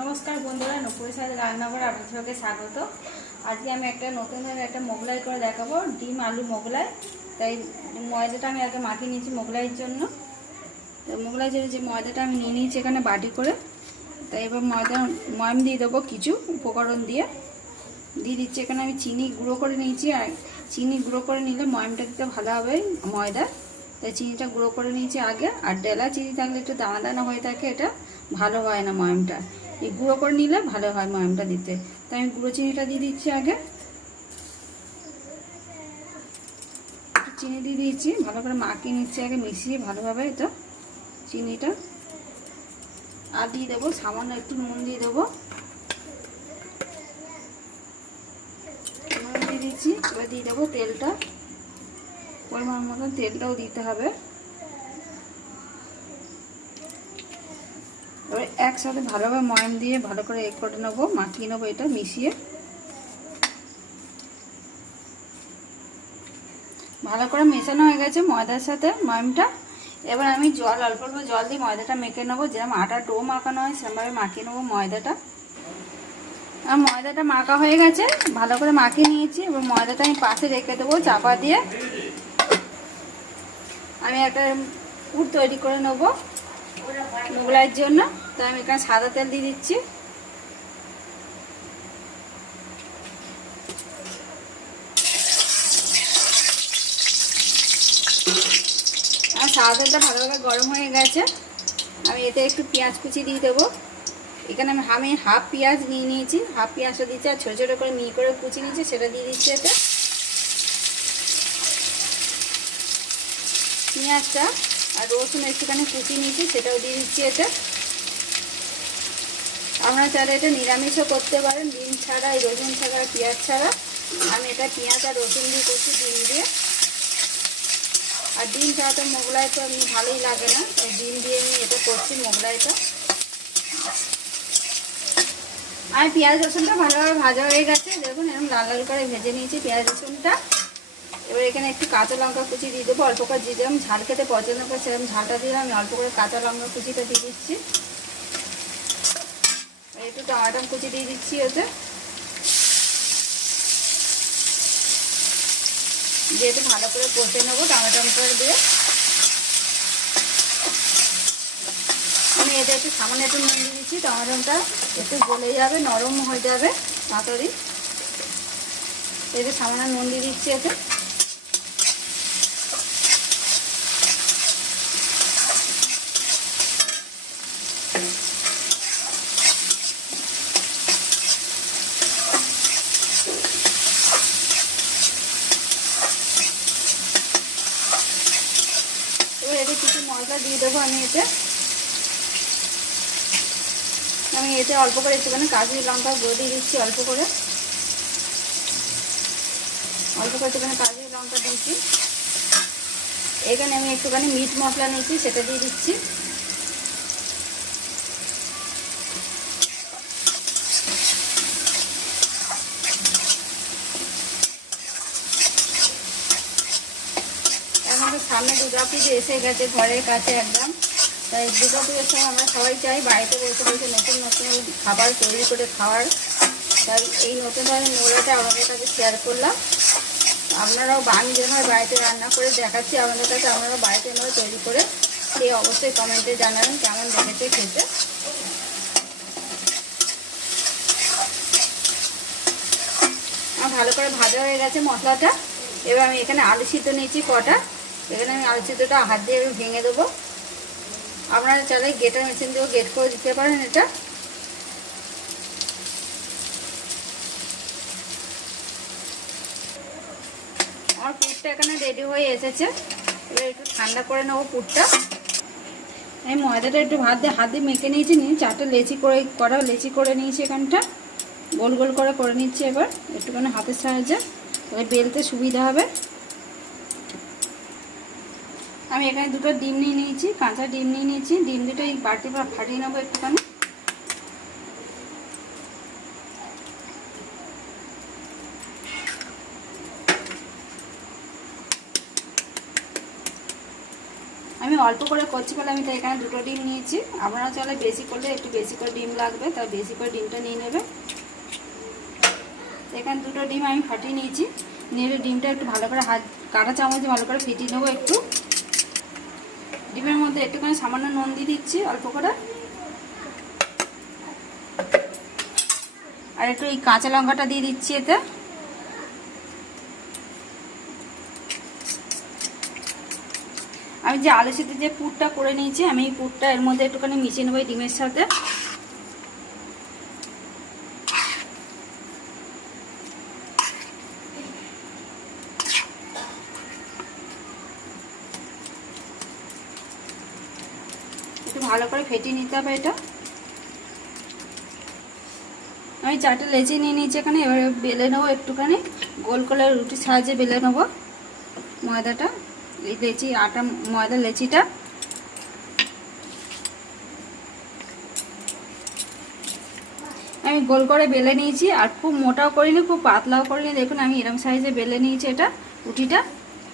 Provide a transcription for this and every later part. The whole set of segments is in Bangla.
নমস্কার বন্ধুরা নপুরের সাথে রান্নাঘরে আপনার সবাইকে স্বাগত। আজকে আমি একটা নতুন ধরনের একটা মোগলাই করে দেখাবো, ডিম আলু মোগলাই। তাই ময়দাটা আমি আগে মাখিয়ে নিয়েছি মোগলাইয়ের জন্য। তো মোগলাই জন্য যে ময়দাটা আমি নিয়ে নিয়েছি এখানে বাটি করে। তাই এবার ময়দা ময়ম দিয়ে দেবো কিছু উপকরণ দিয়ে। দিয়ে দিচ্ছি এখানে আমি চিনি গুঁড়ো করে নিয়েছি। আর চিনি গুঁড়ো করে নিলে ময়মটা দিতে ভালো হবে ময়দা। তাই চিনিটা গুঁড়ো করে নিয়েছি আগে। আর ডেলা চিনি থাকলে একটু দানা দানা হয়ে থাকে, এটা ভালো হয় না ময়মটা। এই গুঁড়ো করে নিলে ভালো হয় ময়ামটা দিতে। তাই আমি গুঁড়ো চিনিটা দিয়ে দিচ্ছি আগে। চিনি দিয়ে দিয়েছি, ভালো করে মাখিয়ে নিচ্ছি আগে, মিশিয়ে ভালোভাবে তো চিনিটা। আর দিয়ে দেবো, সামান্য একটু নুন দিয়ে দেবো। নুন দিয়ে দিচ্ছি, এবার দিয়ে দেবো তেলটা। পরিমাণ মতন তেলটাও দিতে হবে এবার একসাথে ভালোভাবে ময়াম দিয়ে ভালো করে এ করে নেব, মাখিয়ে নেব এটা মিশিয়ে। ভালো করে মেশানো হয়ে গেছে ময়দার সাথে ময়ামটা। এবার আমি জল, অল্প অল্প জল দিয়ে ময়দাটা মেখে নেব, যেরকম আটা ডো মাখানো হয়, সেরকমভাবে মাখিয়ে নেব ময়দাটা। আর ময়দাটা মাখা হয়ে গেছে, ভালো করে মাখিয়ে নিয়েছি। এবার ময়দাটা আমি পাশে রেখে দেবো চাপা দিয়ে। আমি একটা পুর তৈরি করে নেব মোগলাইয়ের জন্য। তো আমি এখানে সাদা তেল দিয়ে দিচ্ছি। আর সাদা তেলটা ভালোভাবে গরম হয়ে গেছে। আমি এতে একটু পেঁয়াজ কুচি দিয়ে দেবো। এখানে আমি আমি হাফ পেঁয়াজ নিয়ে নিয়েছি। হাফ পেঁয়াজটা দিচ্ছি আর ছোটো ছোটো করে মিহি করে কুচি নিয়েছি, সেটা দিয়ে দিচ্ছি এতে। পেঁয়াজটা আর রসুন একটুখানি কুচি নিয়েছি, সেটাও দিয়ে দিচ্ছি এতে। আপনারা চাইলে এটা নিরামিষও করতে পারেন। ডিম ছাড়া, এই রসুন ছাড়া পেঁয়াজ ছাড়া। আমি এটা পেঁয়াজ আর রসুন দিয়ে করছি, ডিম দিয়ে। আর ডিম ছাড়া তো মোগলাই তো এমনি ভালোই লাগে না। তাই ডিম দিয়ে আমি এটা করছি, মোগলাইটা। আর পেঁয়াজ রসুনটা ভালোভাবে ভাজা হয়ে গেছে। দেখুন, এরকম লাল লাল করে ভেজে নিয়েছি পেঁয়াজ রসুনটা। এবার এখানে একটু কাঁচা লঙ্কা কুচি দিয়ে দেবো। অল্প করে দিয়ে দিলাম ঝাল খেতে পছন্দ করে সেরকম ঝালটা দিলাম আমি অল্প করে কাঁচা লঙ্কা কুচিটা দিয়ে দিচ্ছি। একটু টমাটম কুচি দিয়ে দিচ্ছি ওতে দিয়ে ভালো করে কষে নেব টমাটমটা দিয়ে। আমি এটা একটু সামান্য একটু নুন দিয়ে দিচ্ছি টমাটমটা একটু গলে যাবে, নরম হয়ে যাবে, তাড়াতাড়ি। এতে সামান্য নুন দিয়ে দিচ্ছি এতে এবার এতে কিছু মশলা দিয়ে দেবো আমি এতে আমি এতে অল্প করে একটুখানি কাজু, লঙ্কা, গুঁড়ো দিয়ে দিচ্ছি অল্প করে। অল্প করে একটুখানি কাজু, লঙ্কা দিয়েছি। এখানে আমি একটুখানি মিট মশলা নিয়েছি, সেটা দিয়ে দিচ্ছি এখন তো সামনে দুর্গা পুজো এসে গেছে ঘরের কাছে একদম। তাই দুর্গা পুজোর সময় আমরা সবাই চাই বাড়িতে বসে বসে নতুন নতুন খাবার তৈরি করে খাওয়ার। তাই এই নতুন ধরনের মোড়াটা আপনাদের কাছে শেয়ার করলাম। আপনারাও আমি যেভাবে বাড়িতে রান্না করে দেখাচ্ছি আপনাদের কাছে, আপনারাও বাড়িতে এভাবে তৈরি করে সেই অবশ্যই কমেন্টে জানাবেন কেমন দেখেছে খেতে। ভালো করে ভাজা হয়ে গেছে মশলাটা। এবার আমি এখানে আলু সিদ্ধ নিয়েছি কটা। এখানে আমি আলু সিদ্ধটা হাত দিয়ে ভেঙে দেবো। আপনারা চাইলে গেটার মেশিন দিয়েও গেট করে দিতে পারেন এটা। আমার পুরটা এখানে রেডি হয়ে এসেছে। এবার একটু ঠান্ডা করে নেব পুরটা। আমি ময়দাটা একটু ভাত দিয়ে, হাত দিয়ে মেখে নিয়েছি, নিয়ে চারটে লেচি করে করা লেচি করে নিয়েছি এখানটা। গোল গোল করে করে নিচ্ছি এবার, একটুখানি হাতের সাহায্যে। তাহলে বেলতে সুবিধা হবে। আমি এখানে দুটো ডিম নিয়ে নিয়েছি, কাঁচা ডিম নিয়ে নিয়েছি। ডিম দুটো এই বাটি ফাটিয়ে নেব একটুখানি। আমি অল্প করে করছি বলে আমি তাই এখানে দুটো ডিম নিয়েছি। আপনারা চলে বেশি করলে একটু বেশি করে ডিম লাগবে, তাই বেশি করে ডিমটা নিয়ে নেবে। এখানে দুটো ডিম আমি ফাটিয়ে নিয়েছি। নিয়ে ডিমটা একটু ভালো করে হাত কাঁটা চামচ ভালো করে ফেটিয়ে নেব একটু। একটুখানি সামান্য নুন দিয়ে দিচ্ছি, অল্প করে। আর একটু এই কাঁচা লঙ্কাটা দিয়ে দিচ্ছি এতে। আমি যে আলু সিদ্ধ যে পুরটা করে নিয়েছি, আমি এই পুরটা এর মধ্যে একটুখানি মিশিয়ে নেব ডিমের সাথে। একটু ভালো করে ফেটিয়ে নিতে হবে এটা। আমি চারটে লেচি নিয়ে নিয়েছি এখানে, এবারে বেলে নেব একটুখানি। গোল করে রুটির সাহায্যে বেলে নেব ময়দাটা, এই লেচি, আটা, ময়দা লেচিটা। আমি গোল করে বেলে নিয়েছি, আর খুব মোটাও করিনি, খুব পাতলাও করিনি। দেখুন, আমি এরম সাইজে বেলে নিয়েছি এটা রুটিটা।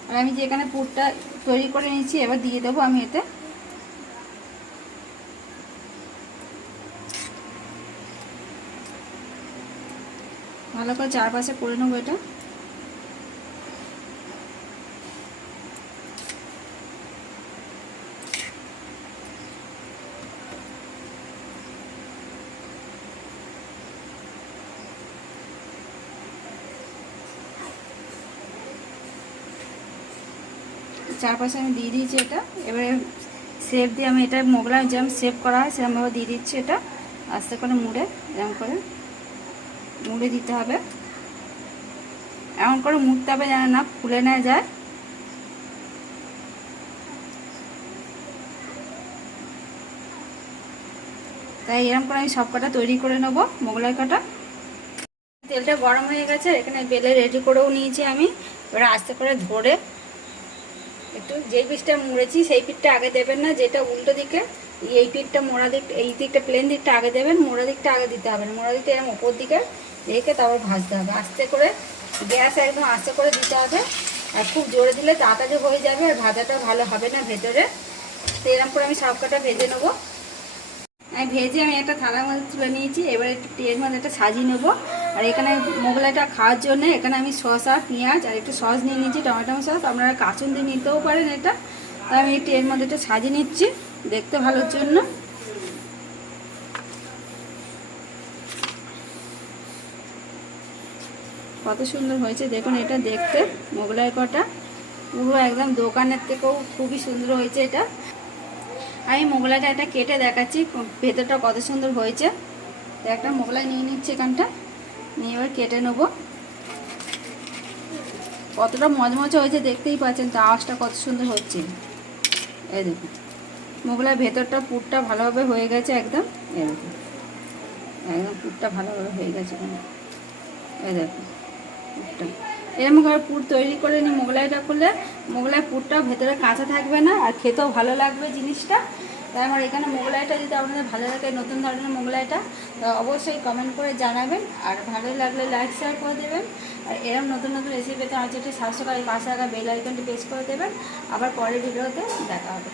আর আমি যে এখানে পুরটা তৈরি করে নিয়েছি, এবার দিয়ে দেবো আমি এতে ভালো করে চারপাশে করে নেব এটা। চারপাশে আমি দিয়ে দিয়েছি এটা। এবারে শেপ দিয়ে আমি এটা মোগলাই যেরকম শেপ করা হয় সেরকমভাবে দিয়ে দিচ্ছি এটা। আস্তে করে মুড়ে এরকম করে। মুড়ে দিতে হবে। এমন করে মুড়তে হবে যেন না ফুলে না যায়। তাই এরকম করে আমি সব কটা তৈরি করে নেব, মোগলাই কটা। তেলটা গরম হয়ে গেছে, এখানে বেলে রেডি করেও নিয়েছি আমি। এবার আস্তে করে ধরে একটু যেই পিসটা মুড়েছি সেই পিঠটা আগে দেবেন না, যেটা উল্টো দিকে এই পিঠটা মোড়া দিক, এই দিকটা প্লেন দিকটা আগে দেবেন, মোড়া দিকটা আগে দিতে হবে মোড়া দিকটা এরকম ওপর দিকে রেখে তারপর ভাজতে হবে। আস্তে করে গ্যাস একদম আস্তে করে দিতে হবে আর খুব জোরে দিলে তাড়াতাড়ি হয়ে যাবে আর ভাজাটা ভালো হবে না ভেতরে। তো এরকম করে আমি সব কটা ভেজে নেব। আমি ভেজে আমি একটা থালার মধ্যে তুলে নিয়েছি, এবার একটু টের মধ্যে একটা সাজিয়ে নেব। আর এখানে মোগলাইটা খাওয়ার জন্য এখানে আমি শসা পেঁয়াজ আর একটু সস নিয়ে নিয়েছি, টমেটো সস। আপনারা কাঁচুন দিয়ে নিতেও পারেন এটা। তো আমি টের মধ্যে একটু সাজিয়ে নিচ্ছি, দেখতে ভালোর জন্য। কত সুন্দর হয়েছে। দেখুন, এটা দেখতে মোগলাই কটা। পুরো একদম দোকানের থেকেও খুবই সুন্দর হয়েছে এটা। আমি মোগলাইটা এটা কেটে দেখাচ্ছি, ভেতরটা কত সুন্দর হয়েছে। একটা মোগলাই নিয়ে নিচ্ছি এখানটা। নিয়ে এবার কেটে নেব। কতটা মজমজা হয়েছে দেখতেই পাচ্ছেন, তো আওয়াজটা কত সুন্দর হচ্ছে। এই দেখুন, মোগলাই ভেতরটা পুরটা ভালোভাবে হয়ে গেছে একদম। দেখুন, একদম পুরটা ভালোভাবে হয়ে গেছে এই দেখুন পুরটা করে পুর তৈরি করে নিই মোগলাইটা করলে। মোগলাই পুরটা ভেতরে কাঁচা থাকবে না আর খেতেও ভালো লাগবে জিনিসটা। তাই আমার এখানে মোগলাইটা যদি আপনাদের ভালো লাগে, নতুন ধরনের মোগলাইটা অবশ্যই কমেন্ট করে জানাবেন। আর ভালো লাগলে লাইক শেয়ার করে দেবেন। আর এরকম নতুন নতুন রেসিপি পেতে আমার যেটি সাবস্ক্রাইব পাশে থাকা বেল আইকনটি প্রেস করে দেবেন। আবার পরের ভিডিওতে দেখা হবে।